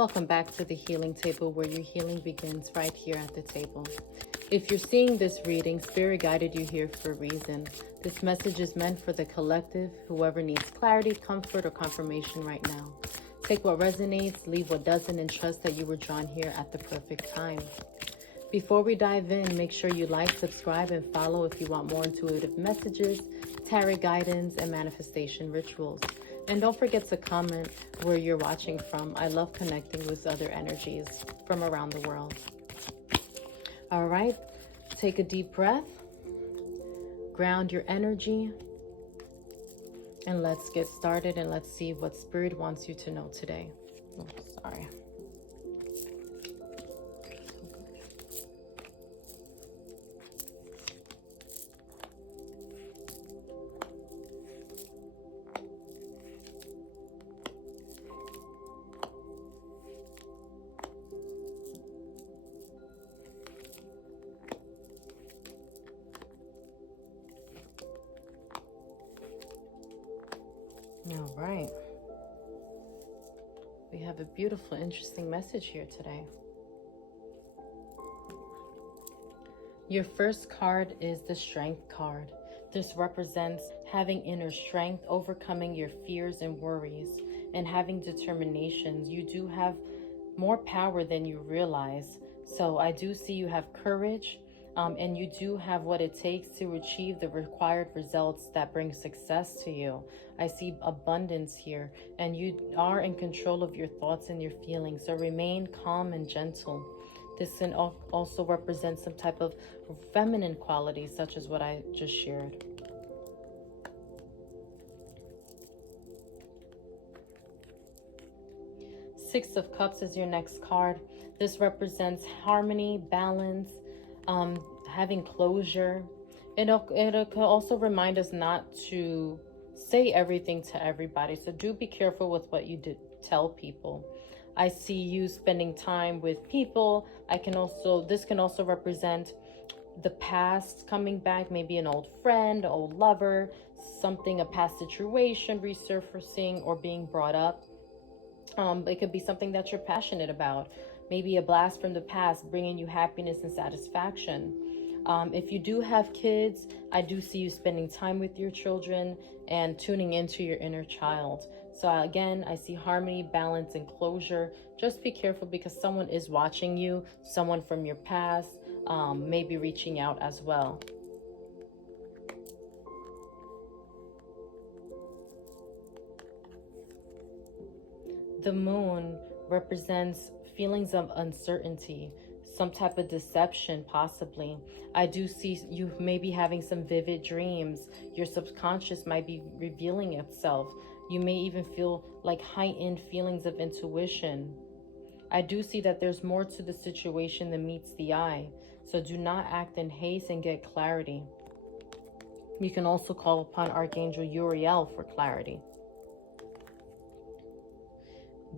Welcome back to the healing table, where your healing begins right here at the table. If you're seeing this reading, Spirit guided you here for a reason. This message is meant for the collective, whoever needs clarity, comfort, or confirmation right now. Take what resonates, leave what doesn't, and trust that you were drawn here at the perfect time. Before we dive in, make sure you like, subscribe, and follow if you want more intuitive messages, tarot guidance, and manifestation rituals. And don't forget to comment where you're watching from. I love connecting with other energies from around the world. All right, take a deep breath, ground your energy, and let's get started, and let's see what Spirit wants you to know today. Oh, sorry. All right. We have a beautiful, interesting message here today. Your first card is the Strength card. This represents having inner strength, overcoming your fears and worries, and having determinations. You do have more power than you realize. So I do see you have courage, and you do have what it takes to achieve the required results that bring success to you. I see abundance here, and you are in control of your thoughts and your feelings. So remain calm and gentle. This can also represent some type of feminine quality, such as what I just shared. Six of Cups is your next card. This represents harmony, balance, having closure. It'll also remind us not to say everything to everybody. So do be careful with what you tell people. I see you spending time with people. This can also represent the past coming back, maybe an old friend, old lover, a past situation resurfacing or being brought up. It could be something that you're passionate about. Maybe a blast from the past bringing you happiness and satisfaction. If you do have kids, I do see you spending time with your children and tuning into your inner child. So again, I see harmony, balance, and closure. Just be careful because someone is watching you, someone from your past, may be reaching out as well. The Moon represents feelings of uncertainty, some type of deception possibly. I do see you maybe having some vivid dreams. Your subconscious might be revealing itself. You may even feel like heightened feelings of intuition. I do see that there's more to the situation than meets the eye. So do not act in haste and get clarity. You can also call upon Archangel Uriel for clarity.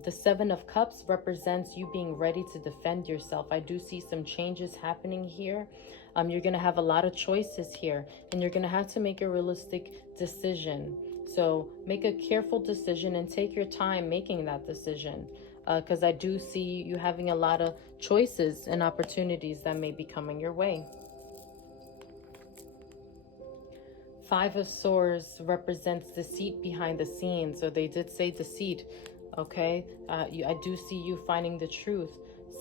The Seven of Cups represents you being ready to defend yourself. I do see some changes happening here. You're going to have a lot of choices here, and you're going to have to make a realistic decision. So make a careful decision and take your time making that decision, because I do see you having a lot of choices and opportunities that may be coming your way. Five of Swords represents deceit behind the scenes. So they did say deceit. Okay, I do see you finding the truth.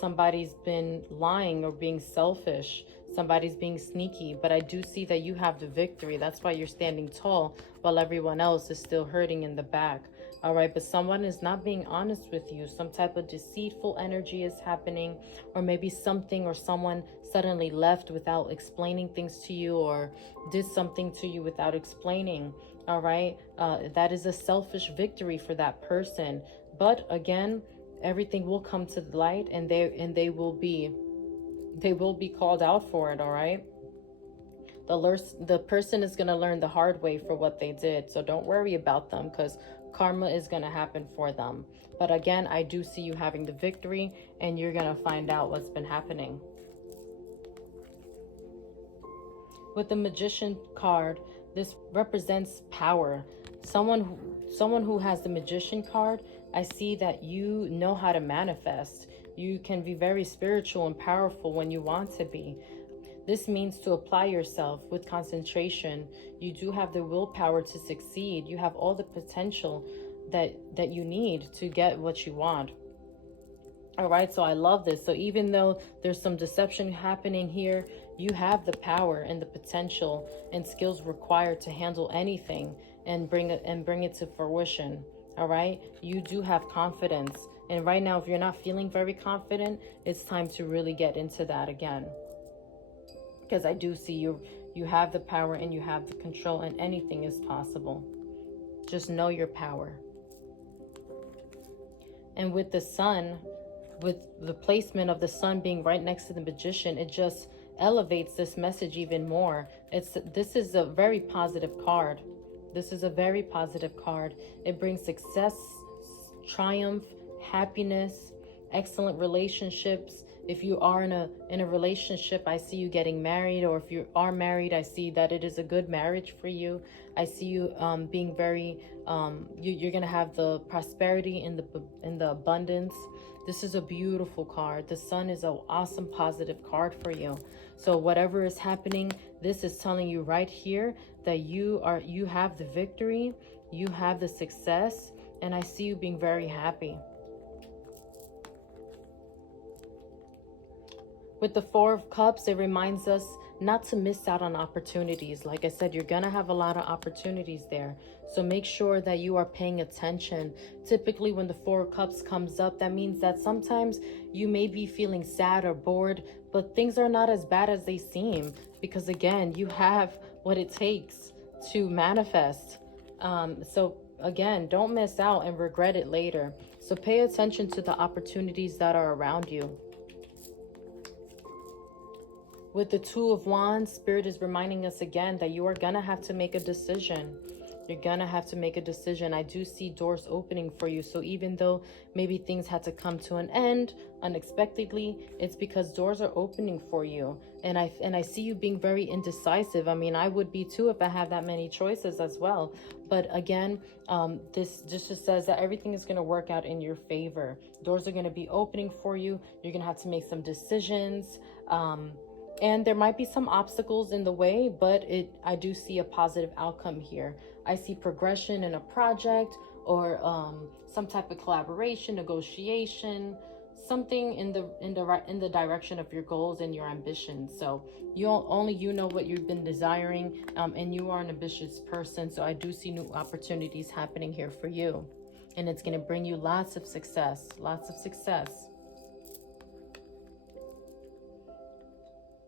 Somebody's been lying or being selfish. Somebody's being sneaky, but I do see that you have the victory. That's why you're standing tall while everyone else is still hurting in the back. All right, but someone is not being honest with you. Some type of deceitful energy is happening, or maybe something or someone suddenly left without explaining things to you, or did something to you without explaining. All right, that is a selfish victory for that person. But again, everything will come to the light, and they will be called out for it. All right. The person is going to learn the hard way for what they did. So don't worry about them, because karma is going to happen for them. But again, I do see you having the victory, and you're going to find out what's been happening. With the Magician card, this represents power. Someone who has the Magician card, I see that you know how to manifest. You can be very spiritual and powerful when you want to be. This means to apply yourself with concentration. You do have the willpower to succeed. You have all the potential that you need to get what you want. All right, so I love this. So even though there's some deception happening here, you have the power and the potential and skills required to handle anything and bring it to fruition. All right, you do have confidence. And right now, if you're not feeling very confident, it's time to really get into that again. Because I do see you have the power and you have the control, and anything is possible. Just know your power. And with the sun, with the placement of the sun being right next to the magician, it just elevates this message even more. This is a very positive card. This is a very positive card. It brings success, triumph, happiness, excellent relationships. If you are in a relationship, I see you getting married, or if you are married, I see that it is a good marriage for you. I see you being very you're gonna have the prosperity and the abundance. This is a beautiful card. The sun is an awesome positive card for you. So whatever is happening, this is telling you right here that you have the victory, you have the success, and I see you being very happy. With the Four of Cups, it reminds us not to miss out on opportunities. Like I said, you're going to have a lot of opportunities there. So make sure that you are paying attention. Typically, when the Four of Cups comes up, that means that sometimes you may be feeling sad or bored, but things are not as bad as they seem. Because again, you have what it takes to manifest. So again, don't miss out and regret it later. So pay attention to the opportunities that are around you. With the Two of Wands, Spirit is reminding us again that you are going to have to make a decision. You're going to have to make a decision. I do see doors opening for you. So even though maybe things had to come to an end unexpectedly, it's because doors are opening for you. And I see you being very indecisive. I mean, I would be too if I had that many choices as well. But again, this just says that everything is going to work out in your favor. Doors are going to be opening for you. You're going to have to make some decisions. And there might be some obstacles in the way, but I do see a positive outcome here. I see progression in a project, or some type of collaboration, negotiation, something in the direction of your goals and your ambitions. So only you know what you've been desiring, and you are an ambitious person. So I do see new opportunities happening here for you, and it's going to bring you lots of success, lots of success.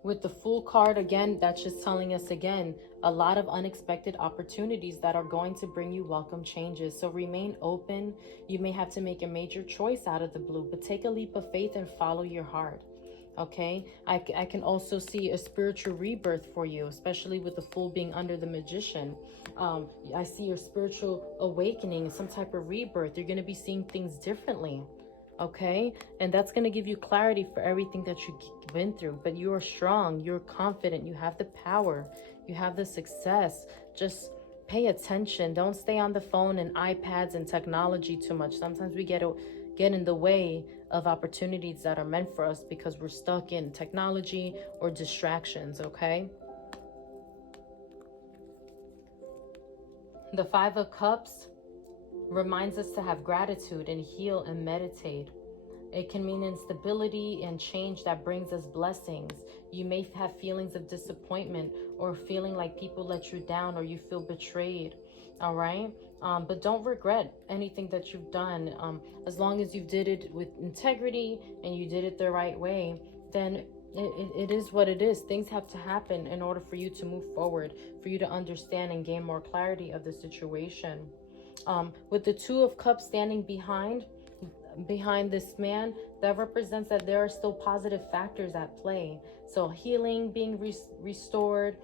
With the Fool card, again, that's just telling us again, a lot of unexpected opportunities that are going to bring you welcome changes. So remain open. You may have to make a major choice out of the blue, but take a leap of faith and follow your heart. Okay, I can also see a spiritual rebirth for you, especially with the Fool being under the Magician. I see your spiritual awakening, some type of rebirth. You're going to be seeing things differently. Okay, and that's going to give you clarity for everything that you've been through. But you are strong, you're confident, you have the power, you have the success. Just pay attention. Don't stay on the phone and iPads and technology too much. Sometimes we get in the way of opportunities that are meant for us because we're stuck in technology or distractions. Okay, the Five of Cups reminds us to have gratitude and heal and meditate. It can mean instability and change that brings us blessings. You may have feelings of disappointment, or feeling like people let you down, or you feel betrayed. All right, but don't regret anything that you've done. As long as you did it with integrity and you did it the right way, then it is what it is. Things have to happen in order for you to move forward, for you to understand and gain more clarity of the situation. With the Two of Cups standing behind this man, that represents that there are still positive factors at play. So healing being restored,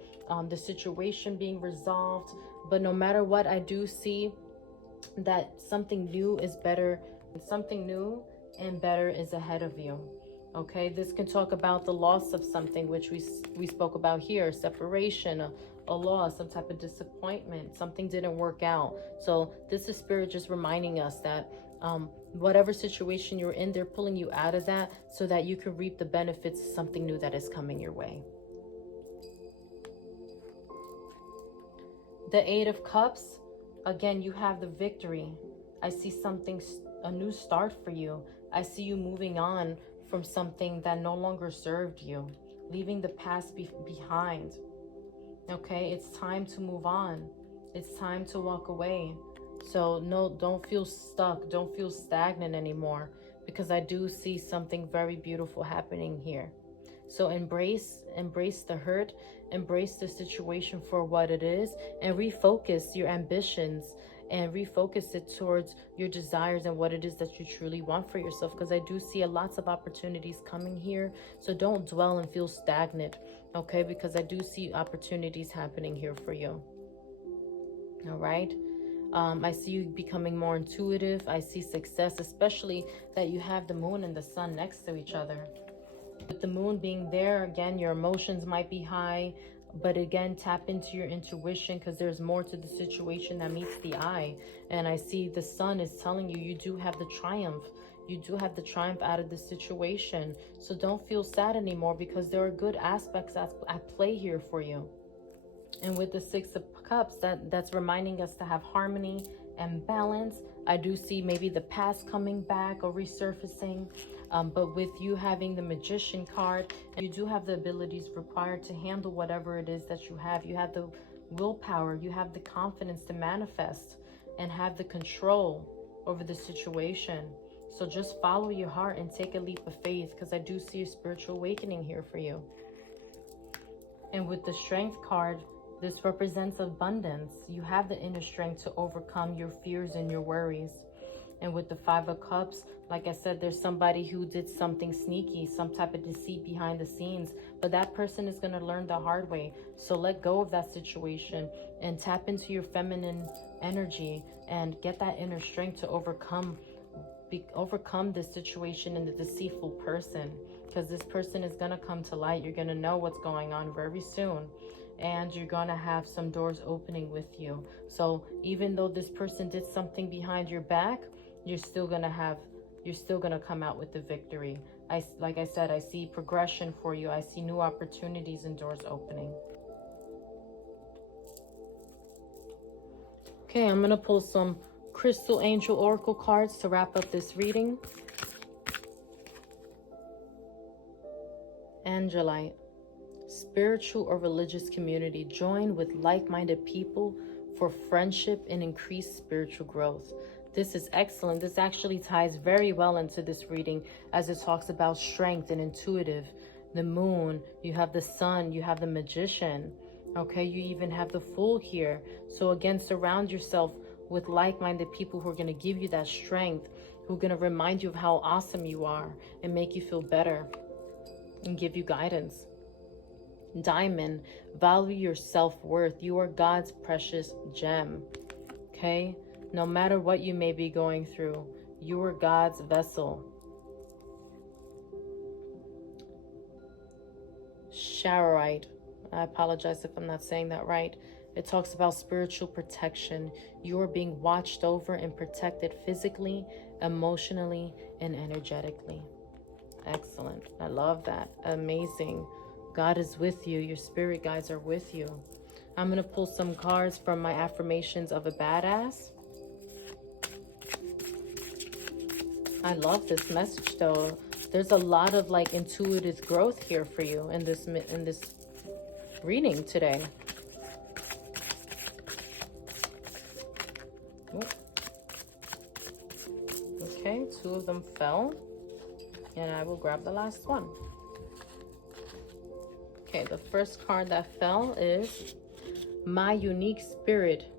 the situation being resolved. But no matter what, I do see that something new is better. Something new and better is ahead of you. Okay, this can talk about the loss of something, which we spoke about here, separation, a loss, some type of disappointment, something didn't work out. So this is Spirit just reminding us that Whatever situation you're in, they're pulling you out of that so that you can reap the benefits of something new that is coming your way. The Eight of Cups, again, you have the victory. I see a new start for you. I see you moving on from something that no longer served you, leaving the past behind. Okay, it's time to move on. It's time to walk away. So no, don't feel stuck. Don't feel stagnant anymore, because I do see something very beautiful happening here. So embrace the hurt, embrace the situation for what it is, and refocus your ambitions and refocus it towards your desires and what it is that you truly want for yourself, because I do see lots of opportunities coming here. So don't dwell and feel stagnant, okay? Because I do see opportunities happening here for you. All right. I see you becoming more intuitive. I see success, especially that you have the moon and the sun next to each other. With the moon being there, again, your emotions might be high, but again, tap into your intuition, because there's more to the situation that meets the eye. And I see the sun is telling you, you do have the triumph. You do have the triumph out of the situation. So don't feel sad anymore, because there are good aspects at play here for you. And with the Six of Cups, that's reminding us to have harmony and balance. I do see maybe the past coming back or resurfacing. But with you having the Magician card, you do have the abilities required to handle whatever it is that you have. You have the willpower, you have the confidence to manifest and have the control over the situation. So just follow your heart and take a leap of faith, because I do see a spiritual awakening here for you. And with the Strength card, this represents abundance. You have the inner strength to overcome your fears and your worries. And with the Five of Cups, like I said, there's somebody who did something sneaky, some type of deceit behind the scenes, but that person is going to learn the hard way. So let go of that situation and tap into your feminine energy and get that inner strength to overcome this situation and the deceitful person, because this person is going to come to light. You're going to know what's going on very soon, and you're going to have some doors opening with you. So even though this person did something behind your back, you're still going to come out with the victory. Like I said, I see progression for you. I see new opportunities and doors opening. Okay, I'm going to pull some Crystal Angel Oracle cards to wrap up this reading. Angelite. Spiritual or religious community. Join with like-minded people for friendship and increased spiritual growth. This is excellent. This actually ties very well into this reading, as it talks about strength and intuitive. The moon, you have the sun, you have the Magician. Okay, you even have the Fool here. So again, surround yourself with like-minded people who are going to give you that strength, who are going to remind you of how awesome you are and make you feel better and give you guidance. Diamond, value your self-worth. You are God's precious gem. Okay? No matter what you may be going through, you are God's vessel. Charoite. I apologize if I'm not saying that right. It talks about spiritual protection. You are being watched over and protected physically, emotionally, and energetically. Excellent. I love that. Amazing. God is with you. Your spirit guides are with you. I'm going to pull some cards from my affirmations of a badass. I love this message though. There's a lot of like intuitive growth here for you in this reading today. Okay, 2 of them fell, and I will grab the last one. Okay, the first card that fell is my unique spirit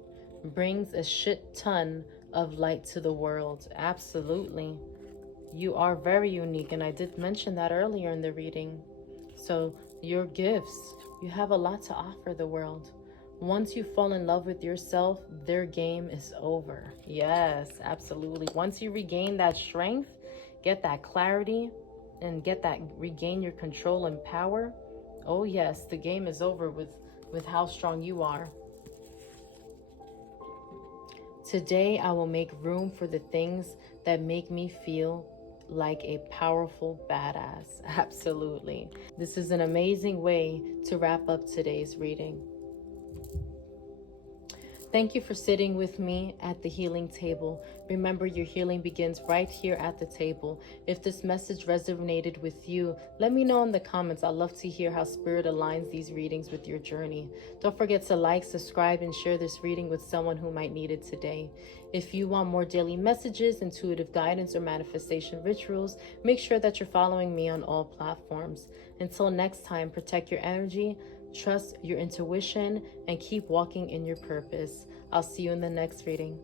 brings a shit ton of light to the world. Absolutely. You are very unique, and I did mention that earlier in the reading. So your gifts, you have a lot to offer the world. Once you fall in love with yourself, their game is over. Yes, absolutely. Once you regain that strength, get that clarity, and regain your control and power, oh yes, the game is over with how strong you are. Today, I will make room for the things that make me feel like a powerful badass. Absolutely. This is an amazing way to wrap up today's reading. Thank you for sitting with me at the healing table. Remember, your healing begins right here at the table. If this message resonated with you, let me know in the comments. I'd love to hear how Spirit aligns these readings with your journey. Don't forget to like, subscribe, and share this reading with someone who might need it today. If you want more daily messages, intuitive guidance, or manifestation rituals, make sure that you're following me on all platforms. Until next time, protect your energy, trust your intuition, and keep walking in your purpose. I'll see you in the next reading.